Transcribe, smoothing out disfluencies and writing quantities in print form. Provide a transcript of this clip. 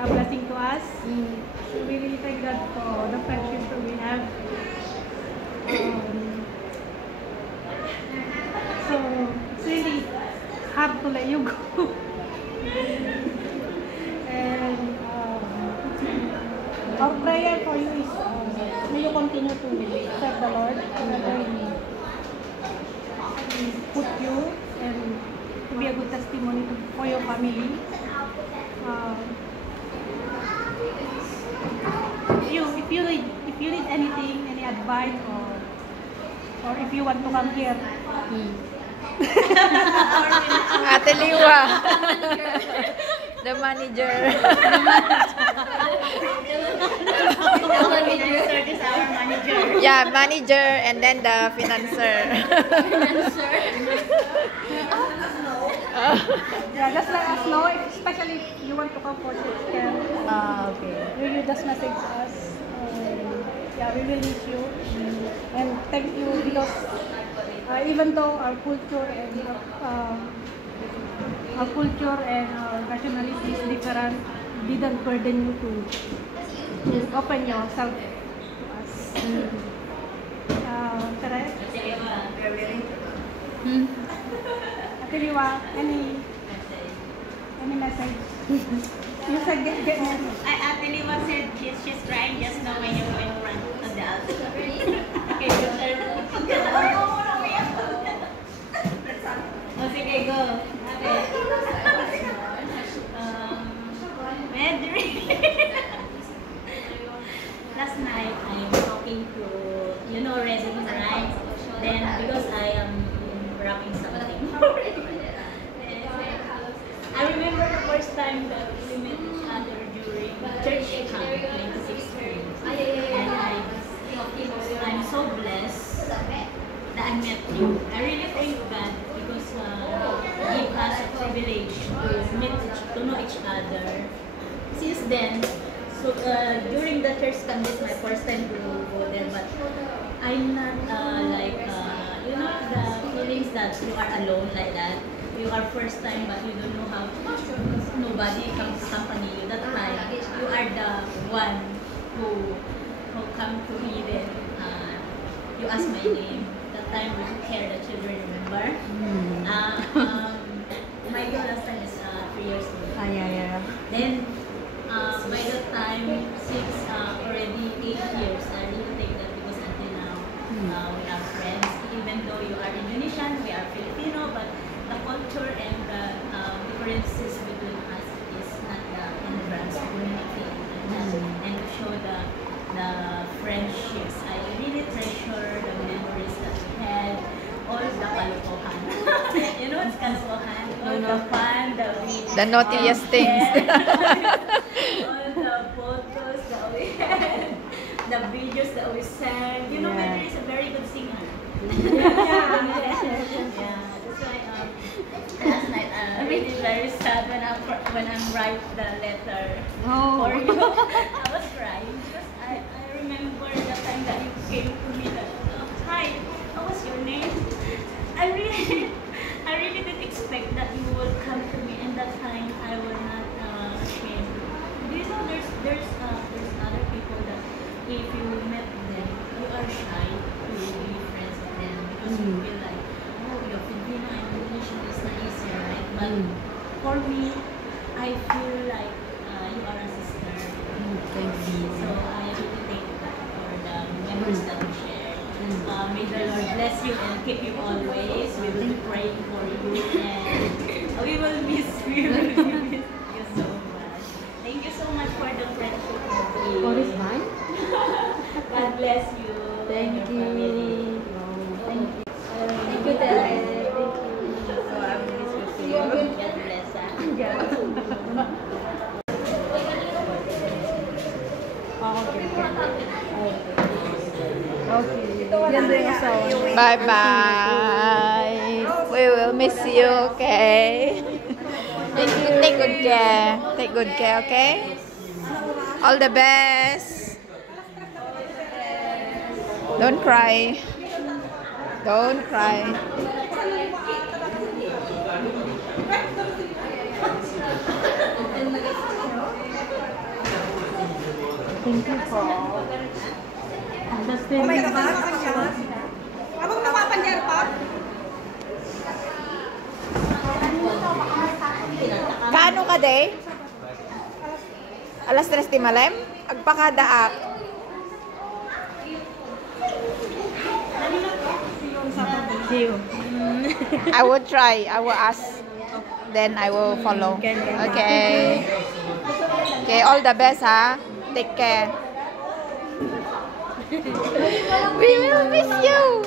a blessing to us. We really thank God for the friendship that we have. So it's really hard to let you go. And our prayer for you is may you continue to serve the Lord whenever He put you, and to be a good testimony for your family. If you need anything, any advice, or if you want to come here. Ate Liwa. The manager. Is our manager. Yeah, manager and then the financer. Yeah, just let us know, especially if you want to come for care. Okay. You just message us. Yeah, we will miss you. And thank you because even though our culture and our nationality is different, didn't burden you to open yourself to us. Correct? Ate Liwa, any message? You said get married. Ate Liwa said she's crying just now when you go in front of the altar. Okay, your turn. Sige, go. Last night, I'm talking to, resume, right? Then, because I am wrapping something. I remember the first time that we met each other during church camp, 2016. And I'm so blessed that I met you. I really thank God because give us a privilege to know each other. Since then, so during the church camp, this is my first time to go there, but I'm not the feelings that you are alone like that. You are first time, but you don't know how. Nobody comes to accompany you. That time, you are the one who come to me. Then you ask my name. That time we took care of the children. Remember? My girl last time is 3 years old. Yeah. Then by that time, since already 8 years, I really think that because until now we are friends. Even though you are Indonesian, we are Filipino, but the culture and the differences between us is not the hindrance to communicate and to show the friendships. I really treasure the memories that we had, all the kalokohan. It's kalokohan, all the fun that we The naughtiest things. all the photos that we had, the videos that we sang. Mary is a very good singer. Yeah, that's why last night I'm really very sad when I'm write the letter for you. I was crying because I remember the time that you came to me that hi, what was your name? I really didn't expect that you would come to me, and that time I was not ashamed. Do you know there's other people that if you met them you are shy to be friends with them because you feel like, oh, you're Filipino and Indonesian is not easy, right? But for me, I feel like you are a sister. Thank you. So I really thank God for the memories that we shared. May the Lord bless you and keep you always. We will be praying for you and we will miss you. We will miss you so much. Thank you so much for the friendship. What is mine? God bless you. Thank and you. your family. Thank you. Thank you, Tere. Thank you. So I'm going to you. God bless. Bye bye. We will miss you, okay? Take good care. Take good care, okay? All the best. Don't cry. Don't cry. Thank you po. Oh my God, abang napapandiyan pa? Kaano ka, day? Alas 3 di malam? Agpakadaak. See you. I will try. I will ask. Then I will follow. Okay. Okay, all the best, ha? Take care. We will miss you.